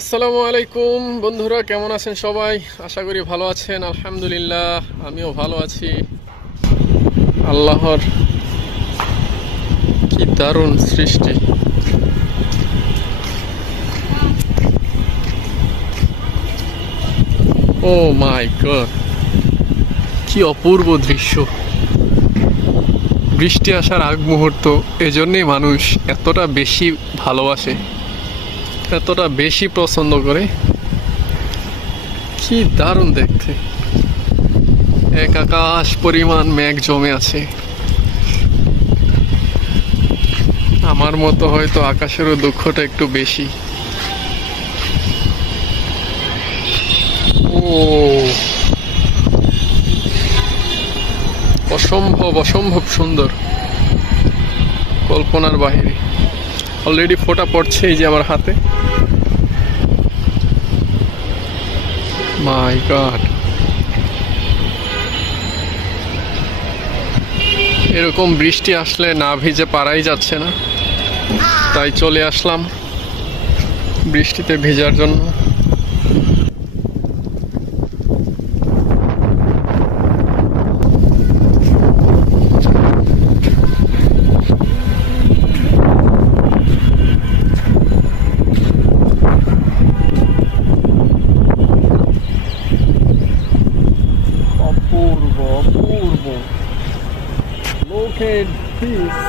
আসসালামু আলাইকুম বন্ধুরা, কেমন আছেন সবাই? আশা করি ভালো আছেন। আলহামদুলিল্লাহ, আমিও ভালো আছি। আল্লাহর কি দারুণ সৃষ্টি! ও মাই গড, কি অপূর্ব দৃশ্য! বৃষ্টি আসার আগ মুহূর্ত, এজন্যই মানুষ এতটা বেশি ভালোবাসে, এতটা বেশি পছন্দ করে। কি দারুণ দেখতে! এক আকাশ পরিমাণ মেঘ জমে আছে। আমার মতো হয়তো আকাশেরও দুঃখটা একটু বেশি। ও, অসম্ভব অসম্ভব সুন্দর, কল্পনার বাহিরে। অলরেডি ফোঁটা পড়ছে এই যে আমার হাতে। মাই গড, এরকম বৃষ্টি আসলে না ভিজে পারাই যাচ্ছে না, তাই চলে আসলাম বৃষ্টিতে ভেজার জন্য। অপূর্ব অপূর্ব, look at this.